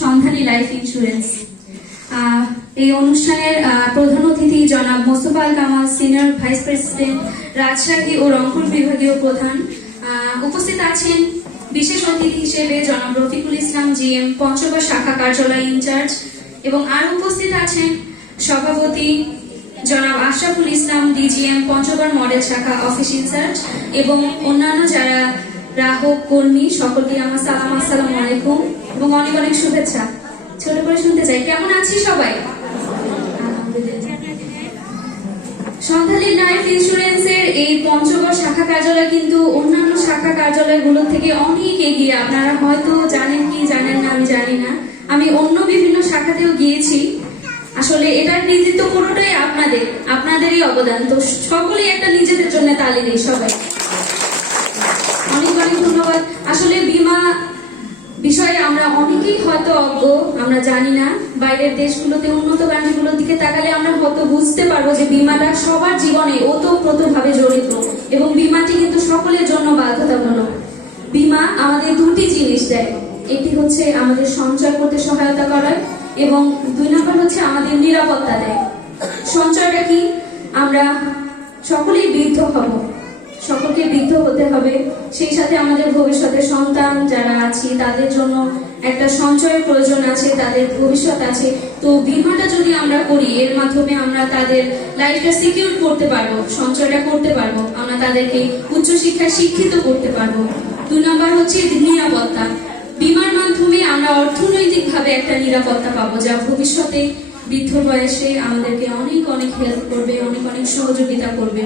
সন্ধানী life insurance. এই অনুষ্ঠানের প্রধান অতিথি জনাব Mostafa Al Kamal, senior vice president, Rajshahi ও রংপুর বিভাগীয় প্রধান। উপস্থিত আছেন বিশেষ অতিথি হিসেবে জনাব রফিকুল ইসলাম জিএম পঞ্চগড় শাখা কার্যালয় ইনচার্জ এবং আর উপস্থিত আছেন সভাপতি জনাব আশরাফুল ইসলাম, ডিজিএম, পঞ্চগড় মডেল শাখা অফিস ইনচার্জ এবং অন্যান্য যারা গ্রাহক কর্মী, সকলকে আমার সালাম, আসসালামু আলাইকুম এবং অনেক অনেক শুভেচ্ছা। ছোট করে শুনতে চাই। কেমন আছি সবাই? সন্ধানী লাইফ ইন্স্যুরেন্সের এই পঞ্চগড় শাখা কার্যালয় কিন্তু অন্যান্য শাখা কার্যালয়গুলোর থেকে অনেক এগিয়ে। আপনারা হয়তো জানেন কি জানেন না, আমি জানি না। আমি অন্য বিভিন্ন শাখাতেও গিয়েছি। আসলে এটার কৃতিত্ব পুরোটাই আপনাদের, আপনাদেরই অবদান। তো সকলেই একটা নিজেদের জন্য তালি দিই সবাই অনেক আসলে বীমা বিষয়ে আমরা অনেকেই হয়তো অজ্ঞ, আমরা জানি না। বাইরের দেশগুলোতে, উন্নত কান্ট্রিগুলোর দিকে তাকালে আমরা হয়তো বুঝতে পারব যে বীমাটা সবার জীবনে ওতপ্রোতভাবে জড়িত এবং বীমাটি কিন্তু সকলের জন্য বাধ্যতামূলক। বীমা আমাদের দুটি জিনিস দেয়। একটি হচ্ছে আমাদের সঞ্চয় করতে সহায়তা করায় এবং দুই নম্বর হচ্ছে আমাদের নিরাপত্তা দেয়। সঞ্চয়টা কি? আমরা সকলেই বৃদ্ধ হব। সকলকে বৃদ্ধ হতে হবে। সেই সাথে আমাদের ভবিষ্যতে সন্তান যারা আছি, তাদের জন্য একটা সঞ্চয়ের প্রয়োজন আছে, তাদের ভবিষ্যৎ আছে। তো বীমাটা যদি আমরা করি, এর মাধ্যমে আমরা তাদের লাইফটা সিকিউর করতে পারব, সঞ্চয়টা করতে পারব, আমরা তাদেরকে উচ্চশিক্ষায় শিক্ষিত করতে পারব। দুই নম্বর হচ্ছে নিরাপত্তা। বিমার মাধ্যমে আমরা অর্থনৈতিকভাবে একটা নিরাপত্তা পাবো, যা ভবিষ্যতে বৃদ্ধ বয়সে আমাদেরকে অনেক অনেক হেল্প করবে, অনেক অনেক সহযোগিতা করবে।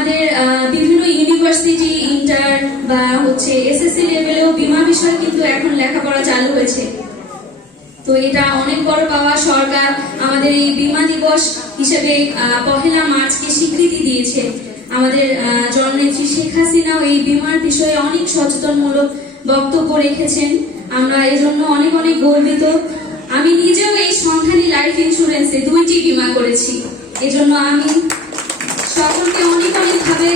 আমাদের বিভিন্ন ইউনিভার্সিটি ইন্টার বা হচ্ছে এসএসসি লেভেলেও বীমা বিষয় কিন্তু এখন লেখাপড়া চালু হয়েছে। তো এটা অনেক বড় পাওয়া সরকার আমাদের এই বীমা দিবস হিসেবে পহেলা মার্চকে স্বীকৃতি দিয়েছে। আমাদের জননেত্রী শেখ হাসিনাও এই বীমার বিষয়ে অনেক সচেতনমূলক বক্তব্য রেখেছেন। আমরা এজন্য অনেক অনেক গর্বিত। আমি নিজেও এই সন্ধানী লাইফ ইন্স্যুরেন্সে দুইটি বীমা করেছি। এজন্য আমি সকলকে অনেক অনেক ভাবে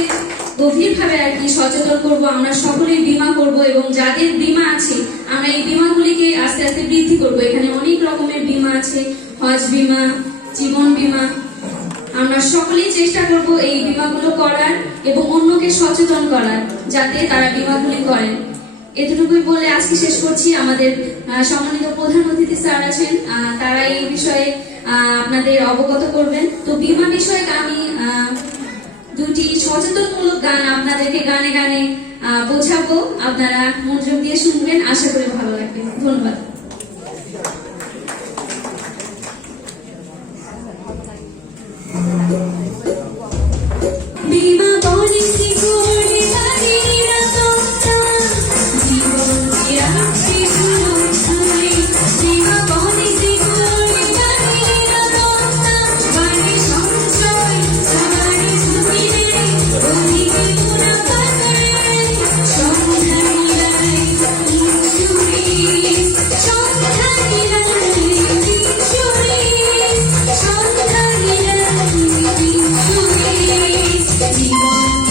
গভীর ভাবে আর কি সচেতন করব, আমরা সকলেই বীমা করব এবং যাদের বীমা আছে, আমরা এই বীমাগুলিকে আস্তে আস্তে বৃদ্ধি করব। এখানে অনেক রকমের বীমা আছে, হজ বীমা, জীবন বীমা। আমরা সকলেই চেষ্টা করব এই বীমাগুলো করার এবং অন্যকে সচেতন করার, যাতে তারা বীমাগুলি করেন। এতটুকুই বলে আজকে শেষ করছি। আমাদের সম্মানিত প্রধান অতিথি স্যার আছেন তারা এই বিষয়ে আপনাদের অবগত করবেন। তো বিমা বিষয়ে আমি দুটি সচেতনমূলক গান আপনাদেরকে গানে গানে বোঝাবো। আপনারা মনোযোগ দিয়ে শুনবেন। আশা করি ভালো লাগবে। ধন্যবাদ। 希望